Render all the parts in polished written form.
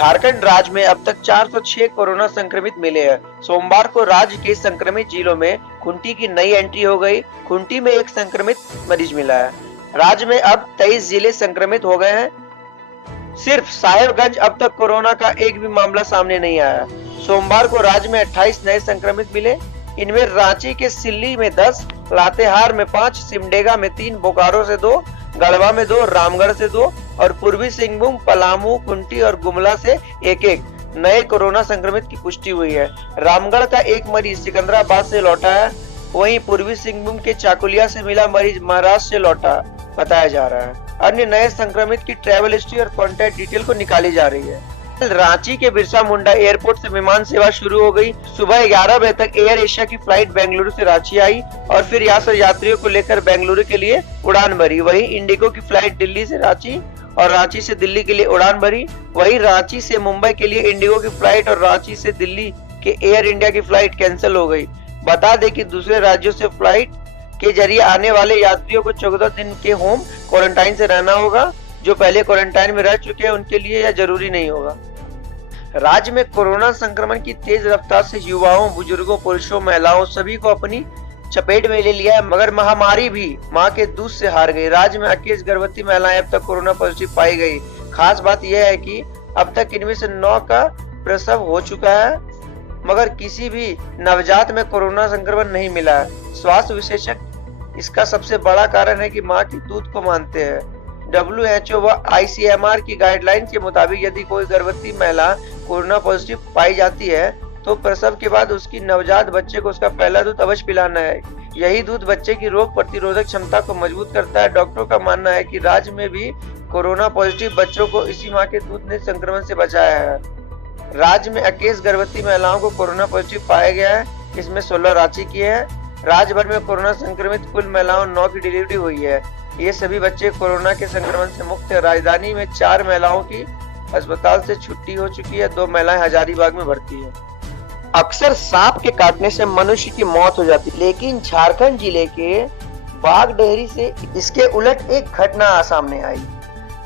झारखंड राज्य में अब तक 406 कोरोना संक्रमित मिले हैं। सोमवार को राज्य के संक्रमित जिलों में खूंटी की नई एंट्री हो गई। खूंटी में एक संक्रमित मरीज मिला है। राज्य में अब 23 जिले संक्रमित हो गए हैं। सिर्फ साहेबगंज अब तक कोरोना का एक भी मामला सामने नहीं आया। सोमवार को राज्य में 28 नए संक्रमित मिले। इनमें रांची के सिल्ली में 10, लातेहार में 5, सिमडेगा में 3, बोकारो से 2, गढ़वा में 2, रामगढ़ से 2 और पूर्वी सिंहभूम, पलामू, कुंटी और गुमला से एक नए कोरोना संक्रमित की पुष्टि हुई है। रामगढ़ का एक मरीज सिकंदराबाद से लौटा है। वहीं पूर्वी सिंहभूम के चाकुलिया से मिला मरीज महाराष्ट्र से लौटा बताया जा रहा है। अन्य नए संक्रमित की ट्रैवल हिस्ट्री और कॉन्टैक्ट डिटेल को निकाली जा रही है। रांची के बिरसा मुंडा एयरपोर्ट से विमान सेवा शुरू हो गई। सुबह 11 बजे तक एयर एशिया की फ्लाइट बेंगलुरु से रांची आई और फिर यहाँ से यात्रियों को लेकर बेंगलुरु के लिए उड़ान भरी। वहीं इंडिगो की फ्लाइट दिल्ली से रांची और रांची से दिल्ली के लिए उड़ान भरी। वहीं रांची से मुंबई के लिए इंडिगो की फ्लाइट और रांची से दिल्ली के एयर इंडिया की फ्लाइट कैंसिल हो गई। बता दें कि दूसरे राज्यों से फ्लाइट के जरिए आने वाले यात्रियों को 14 दिन के होम क्वारंटाइन से रहना होगा। जो पहले क्वारंटाइन में रह चुके हैं उनके लिए यह जरूरी नहीं होगा। राज्य में कोरोना संक्रमण की तेज रफ्तार से युवाओं, बुजुर्गों, पुरुषों, महिलाओं सभी को अपनी चपेट में ले लिया है, मगर महामारी भी मां के दूध से हार गई। राज्य में 21 गर्भवती महिलाएं अब तक कोरोना पॉजिटिव पाई गई। खास बात यह है कि अब तक इनमें से 9 का प्रसव हो चुका है, मगर किसी भी नवजात में कोरोना संक्रमण नहीं मिला है। स्वास्थ्य विशेषज्ञ इसका सबसे बड़ा कारण है कि मां के दूध को मानते हैं। WHO व ICMR की गाइडलाइन के मुताबिक यदि कोई गर्भवती महिला कोरोना पॉजिटिव पाई जाती है तो प्रसव के बाद उसकी नवजात बच्चे को उसका पहला दूध अवश्य पिलाना है। यही दूध बच्चे की रोग प्रतिरोधक क्षमता को मजबूत करता है। डॉक्टरों का मानना है कि राज्य में भी कोरोना पॉजिटिव बच्चों को इसी मां के दूध ने संक्रमण से बचाया है। राज्य में 21 गर्भवती महिलाओं को कोरोना पॉजिटिव पाया गया है। इसमें 16 रांची की है। राज्य भर में कोरोना संक्रमित कुल महिलाओं 9 की डिलीवरी हुई है। ये सभी बच्चे कोरोना के संक्रमण से मुक्त है। राजधानी में 4 महिलाओं की अस्पताल से छुट्टी हो चुकी है। 2 महिलाएं हजारीबाग में भर्ती है। अक्सर सांप के काटने से मनुष्य की मौत हो जाती है, लेकिन झारखंड जिले के बागडेहरी से इसके उलट एक घटना सामने आई।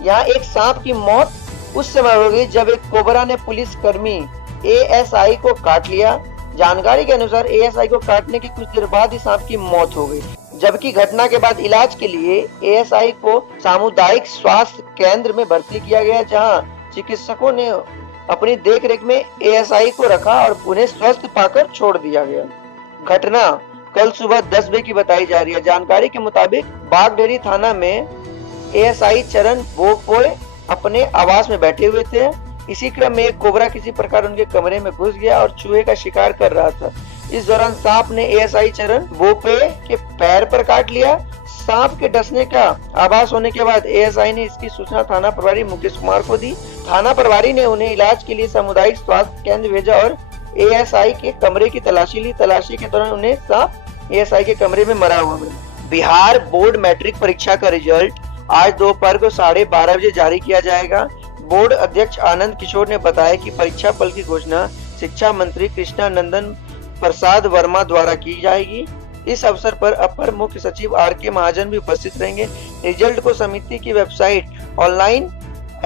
यहाँ एक सांप की मौत उस समय हो गई जब एक कोबरा ने पुलिस कर्मी ASI को काट लिया। जानकारी के अनुसार ASI को काटने के कुछ देर बाद ही सांप की मौत हो गई, जबकि घटना के बाद इलाज के लिए ASI को सामुदायिक स्वास्थ्य केंद्र में भर्ती किया गया, जहां चिकित्सकों ने अपनी देखरेख में ASI को रखा और उन्हें स्वस्थ पाकर छोड़ दिया गया। घटना कल सुबह 10 बजे की बताई जा रही है। जानकारी के मुताबिक बागडेहरी थाना में ASI चरण बोपोए अपने आवास में बैठे हुए थे। इसी क्रम में एक कोबरा किसी प्रकार उनके कमरे में घुस गया और चूहे का शिकार कर रहा था। इस दौरान सांप ने ASI चरण बोपे के पैर पर काट लिया। सांप के डसने का आभास होने के बाद ASI ने इसकी सूचना थाना प्रभारी मुकेश कुमार को दी। थाना प्रभारी ने उन्हें इलाज के लिए सामुदायिक स्वास्थ्य केंद्र भेजा और ASI के कमरे की तलाशी ली। तलाशी के दौरान उन्हें सांप ASI के कमरे में मरा हुआ मिला। बिहार बोर्ड मैट्रिक परीक्षा का रिजल्ट आज दोपहर को 12:30 बजे जारी किया जाएगा। बोर्ड अध्यक्ष आनंद किशोर ने बताया कि परीक्षा फल की घोषणा शिक्षा मंत्री कृष्णा नंदन प्रसाद वर्मा द्वारा की जाएगी। इस अवसर पर अपर मुख्य सचिव RK महाजन भी उपस्थित रहेंगे। रिजल्ट को समिति की वेबसाइट ऑनलाइन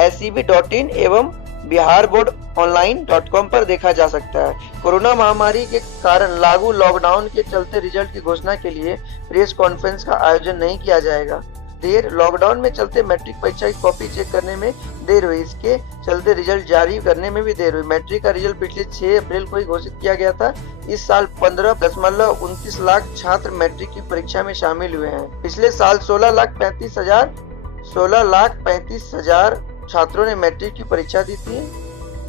SEB.in एवं biharboardonline.com पर देखा जा सकता है। कोरोना महामारी के कारण लागू लॉकडाउन के चलते रिजल्ट की घोषणा के लिए प्रेस कॉन्फ्रेंस का आयोजन नहीं किया जाएगा। लॉकडाउन में चलते मैट्रिक परीक्षा की कॉपी चेक करने में देर हुई। इसके चलते रिजल्ट जारी करने में भी देर हुई। मैट्रिक का रिजल्ट पिछले 6 अप्रैल को ही घोषित किया गया था। इस साल 15.29 लाख छात्र मैट्रिक की परीक्षा में शामिल हुए हैं। पिछले साल 16,35,000 छात्रों ने मैट्रिक की परीक्षा दी थी,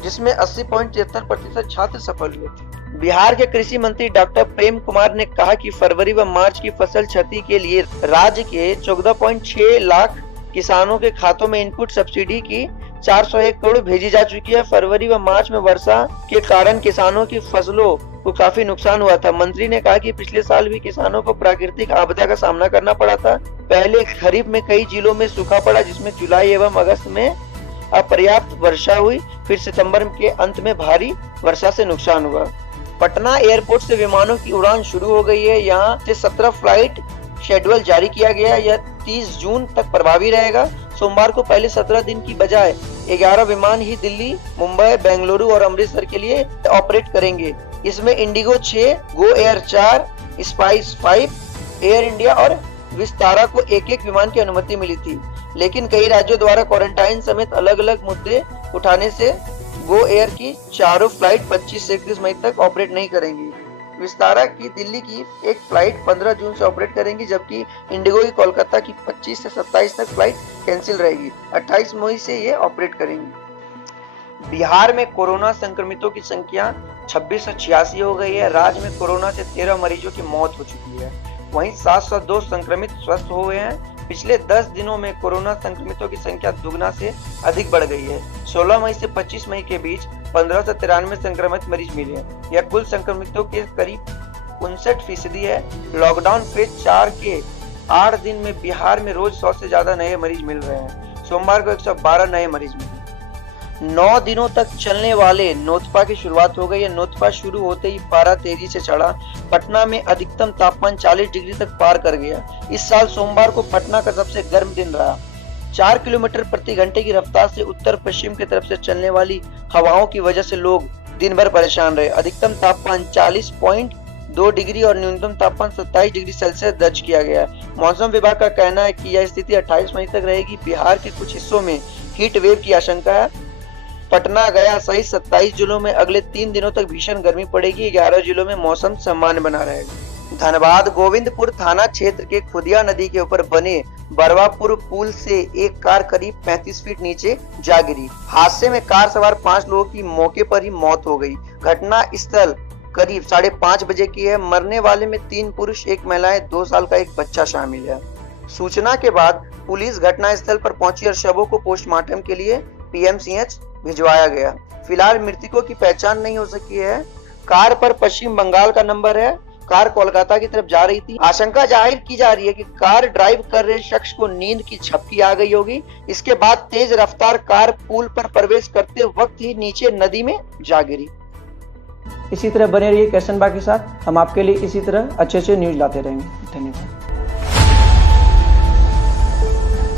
जिसमें 80.73% छात्र सफल हुए थे। बिहार के कृषि मंत्री डॉक्टर प्रेम कुमार ने कहा कि फरवरी व मार्च की फसल क्षति के लिए राज्य के 14.6 लाख किसानों के खातों में इनपुट सब्सिडी की 401 करोड़ भेजी जा चुकी है। फरवरी व मार्च में वर्षा के कारण किसानों की फसलों को काफी नुकसान हुआ था। मंत्री ने कहा कि पिछले साल भी किसानों को प्राकृतिक आपदा का सामना करना पड़ा था। पहले खरीफ में कई जिलों में सूखा पड़ा, जिसमें जुलाई एवं अगस्त में अपर्याप्त वर्षा हुई। फिर सितंबर के अंत में भारी वर्षा से नुकसान हुआ। पटना एयरपोर्ट से विमानों की उड़ान शुरू हो गई है। यहाँ से 17 फ्लाइट शेड्यूल जारी किया गया है। यह 30 जून तक प्रभावी रहेगा। सोमवार को पहले 17 दिन की बजाय 11 विमान ही दिल्ली, मुंबई, बेंगलुरु और अमृतसर के लिए ऑपरेट करेंगे। इसमें Indigo 6, Go Air 4, spice 5, air India और विस्तारा को एक-एक विमान की अनुमति मिली थी, लेकिन कई राज्यों द्वारा क्वारंटाइन समेत अलग-अलग मुद्दे उठाने से गो एयर की चारों फ्लाइट 25 से 31 मई तक ऑपरेट नहीं करेंगी। विस्तारा की दिल्ली की एक फ्लाइट 15 जून से ऑपरेट करेंगी, जबकि इंडिगो की कोलकाता की 25 से 27 तक फ्लाइट कैंसिल रहेगी। 28 मई से ये ऑपरेट करेंगी। बिहार में कोरोना संक्रमितों की संख्या 2686 हो गई है। राज्य में कोरोना से 13 मरीजों की मौत हो चुकी है। वहीं 702 संक्रमित स्वस्थ हुए हैं। पिछले 10 दिनों में कोरोना संक्रमितों की संख्या दुगना से अधिक बढ़ गई है। 16 मई से 25 मई के बीच 1593 संक्रमित मरीज मिले हैं। यह कुल संक्रमितों के करीब 59% है। लॉकडाउन फेज 4 के 8 दिन में बिहार में रोज 100 से ज्यादा नए मरीज मिल रहे हैं। सोमवार को 112 नए मरीज मिले। 9 दिनों तक चलने वाले नोतपा की शुरुआत हो गई है। नोतपा शुरू होते ही पारा तेजी से चढ़ा। पटना में अधिकतम तापमान 40 डिग्री तक पार कर गया। इस साल सोमवार को पटना का सबसे गर्म दिन रहा। 4 किलोमीटर प्रति घंटे की रफ्तार से उत्तर पश्चिम की तरफ से चलने वाली हवाओं की वजह से लोग दिन भर परेशान रहे। अधिकतम तापमान 40.2 डिग्री और न्यूनतम तापमान 27 डिग्री सेल्सियस दर्ज किया गया। मौसम विभाग का कहना है कि यह स्थिति 28 मई तक रहेगी। बिहार के कुछ हिस्सों में हीट वेव की आशंका है। पटना, गया सहित 27 जिलों में अगले 3 दिनों तक भीषण गर्मी पड़ेगी। 11 जिलों में मौसम सामान्य बना रहेगा। धनबाद गोविंदपुर थाना क्षेत्र के खुदिया नदी के ऊपर बने बरवापुर पुल से एक कार करीब 35 फीट नीचे जा गिरी। हादसे में कार सवार 5 लोगों की मौके पर ही मौत हो गई। घटना स्थल करीब 5:30 बजे की है। मरने वाले में 3 पुरुष, 1 महिला, 2 साल का एक बच्चा शामिल है। सूचना के बाद पुलिस घटना स्थल पर पहुंची और शवों को पोस्टमार्टम के लिए पीएमसीएच भिजवाया गया। फिलहाल मृतकों की पहचान नहीं हो सकी है। कार पर पश्चिम बंगाल का नंबर है। कार कोलकाता की तरफ जा रही थी। आशंका जाहिर की जा रही है कि कार ड्राइव कर रहे शख्स को नींद की झपकी आ गई होगी। इसके बाद तेज रफ्तार कार पुल पर प्रवेश करते वक्त ही नीचे नदी में जा गिरी। इसी तरह बने रहिए कैशन बा के साथ। हम आपके लिए इसी तरह अच्छे न्यूज लाते रहेंगे। धन्यवाद।